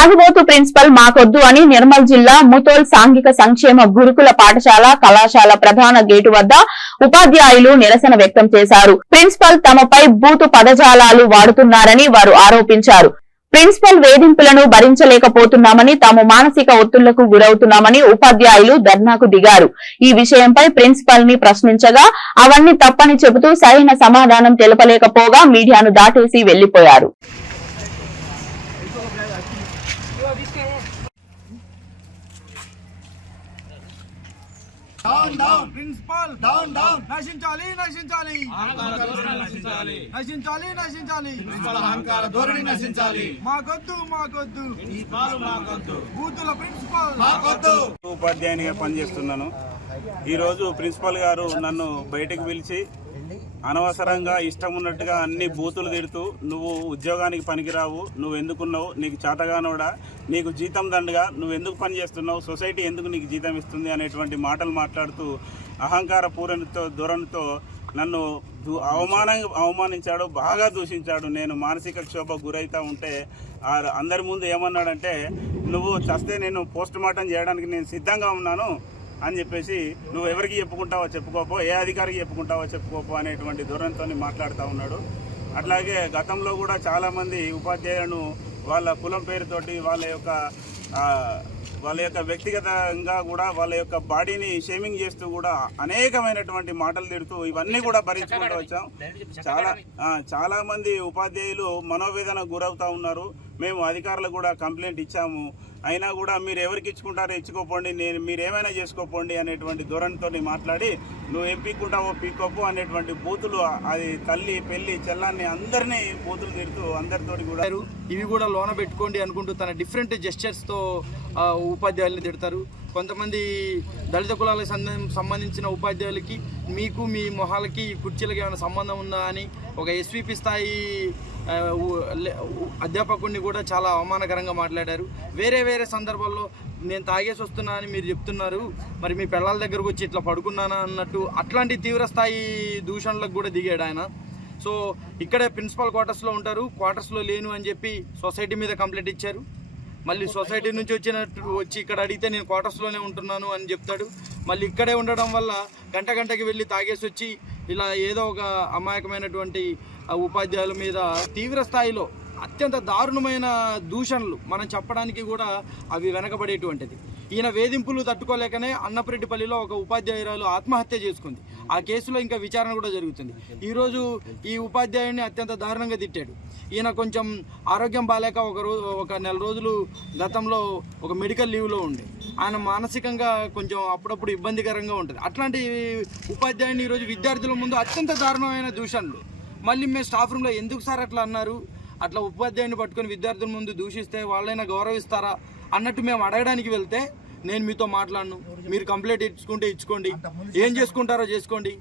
తాగుబోతు ప్రిన్సిపల్ మాకొద్దు అని నిర్మల్ జిల్లా ముతోల్ సాంఘిక సంక్షేమ గురుకుల పాఠశాల కళాశాల ప్రధాన గేటు వద్ద ఉపాధ్యాయులు నిరసన వ్యక్తం చేశారు. ప్రిన్సిపల్ తమపై బూతు పదజాలాలు వాడుతున్నారని వారు ఆరోపించారు. ప్రిన్సిపల్ వేధింపులను భరించలేకపోతున్నామని, తాము మానసిక ఒత్తిళ్లకు గురవుతున్నామని ఉపాధ్యాయులు ధర్నాకు దిగారు. ఈ విషయంపై ప్రిన్సిపల్ ని ప్రశ్నించగా అవన్నీ తప్పని చెబుతూ సరైన సమాధానం తెలపలేకపోగా మీడియాను దాటేసి వెళ్లిపోయారు. Down down principal down down నశించాలి నశించాలి నశించాలి నశించాలి నశించాలి ప్రిన్సిపల్ అహంకార ధోరణి నశించాలి మాకొద్దు మాకొద్దు ప్రిన్సిపల్ మాకొద్దు బూతుల ప్రిన్సిపల్ మాకొద్దు. ఉపాధ్యాయునిగా పనిచేస్తున్నాను. ఈరోజు ప్రిన్సిపల్ గారు నన్ను బయటకు పిలిచి అనవసరంగా ఇష్టం ఉన్నట్టుగా అన్ని బూతులు తిడుతూ, నువ్వు ఉద్యోగానికి పనికిరావు, నువ్వు ఎందుకున్నావు, నీకు చేతగానోడా, నీకు జీతం దండగా, నువ్వు ఎందుకు పని చేస్తున్నావు, సొసైటీ ఎందుకు నీకు జీతం ఇస్తుంది అనేటువంటి మాటలు మాట్లాడుతూ అహంకార పూరణతో ధోరణితో నన్ను అవమానించాడు, బాగా దూషించాడు. నేను మానసిక క్షోభ గురైతా ఉంటే అందరి ముందు ఏమన్నాడంటే, నువ్వు చస్తే నేను పోస్ట్ మార్టం చేయడానికి నేను సిద్ధంగా ఉన్నాను అని చెప్పేసి, నువ్వు ఎవరికి చెప్పుకుంటావో చెప్పుకోపో, ఏ అధికారికి చెప్పుకుంటావో చెప్పుకోపో అనేటువంటి ధోరణితో మాట్లాడుతూ ఉన్నాడు. అట్లాగే గతంలో కూడా చాలామంది ఉపాధ్యాయులను వాళ్ళ కులం పేరుతోటి వాళ్ళ యొక్క వ్యక్తిగతంగా కూడా వాళ్ళ యొక్క బాడీని షేమింగ్ చేస్తూ కూడా అనేకమైనటువంటి మాటలు తిడుతూ ఇవన్నీ కూడా భరించుకుంటూ వచ్చాం. చాలా మంది ఉపాధ్యాయులు మనోవేదన గురవుతూ ఉన్నారు. మేము అధికారులకు కూడా కంప్లైంట్ ఇచ్చాము. అయినా కూడా మీరు ఎవరికి ఇచ్చుకుంటారో ఇచ్చుకోపోండి, మీరేమైనా చేసుకోపోండి అనేటువంటి ధోరణితో మాట్లాడి, నువ్వు ఏం పీక్కుంటావో పీక్కోపు అనేటువంటి బూతులు, అది తల్లి పెళ్లి చెల్లాన్ని అందరినీ బూతులు తిడుతూ అందరితోటి కూడా ఇవి కూడా లోన పెట్టుకోండి అనుకుంటూ తన డిఫరెంట్ జెస్చర్స్తో ఉపాధ్యాయుల్ని తిడతారు. కొంతమంది దళిత కులాలకు సంబంధించిన ఉపాధ్యాయులకి మీకు మీ మొహాలకి కుర్చీలకి ఏమైనా సంబంధం ఉందా అని ఒక ఎస్విపి స్థాయి అధ్యాపకుడిని కూడా చాలా అవమానకరంగా మాట్లాడారు. వేరే వేరే సందర్భాల్లో నేను తాగేసి వస్తున్నా అని మీరు చెప్తున్నారు, మరి మీ పిల్లల దగ్గరకు వచ్చి ఇట్లా పడుకున్నానా అన్నట్టు అట్లాంటి తీవ్రస్థాయి దూషణలకు కూడా దిగాడు ఆయన. సో ఇక్కడే ప్రిన్సిపల్ క్వార్టర్స్లో ఉంటారు, క్వార్టర్స్లో లేను అని చెప్పి సొసైటీ మీద కంప్లైంట్ ఇచ్చారు. మళ్ళీ సొసైటీ నుంచి వచ్చి ఇక్కడ అడిగితే నేను క్వార్టర్స్లోనే ఉంటున్నాను అని చెప్తాడు. మళ్ళీ ఇక్కడే ఉండడం వల్ల గంటకి వెళ్ళి తాగేసి వచ్చి ఇలా ఏదో ఒక అమాయకమైనటువంటి ఉపాధ్యాయుల మీద తీవ్ర స్థాయిలో అత్యంత దారుణమైన దూషణలు మనం చెప్పడానికి కూడా అవి వెనకబడేటువంటిది. ఈయన వేధింపులు తట్టుకోలేకనే అన్నపరెడ్డిపల్లిలో ఒక ఉపాధ్యాయురాలు ఆత్మహత్య చేసుకుంది. ఆ కేసులో ఇంకా విచారణ కూడా జరుగుతుంది. ఈరోజు ఈ ఉపాధ్యాయుడిని అత్యంత దారుణంగా తిట్టాడు. ఈయన కొంచెం ఆరోగ్యం బాగాలేక ఒక నెల రోజులు గతంలో ఒక మెడికల్ లీవ్లో ఉండే, ఆయన మానసికంగా కొంచెం అప్పుడప్పుడు ఇబ్బందికరంగా ఉంటుంది. అట్లాంటి ఉపాధ్యాయుని ఈరోజు విద్యార్థుల ముందు అత్యంత దారుణమైన దూషణలు. మళ్ళీ మేము స్టాఫ్ రూమ్లో ఎందుకు సార్ అట్లా అన్నారు, అట్లా ఉపాధ్యాయుని పట్టుకొని విద్యార్థుల ముందు దూషిస్తే వాళ్ళైనా గౌరవిస్తారా అన్నట్టు మేము అడగడానికి వెళ్తే, నేను మీతో మాట్లాడను, మీరు కంప్లైంట్ ఇచ్చుకుంటే ఇచ్చుకోండి, ఏం చేసుకుంటారో చేసుకోండి,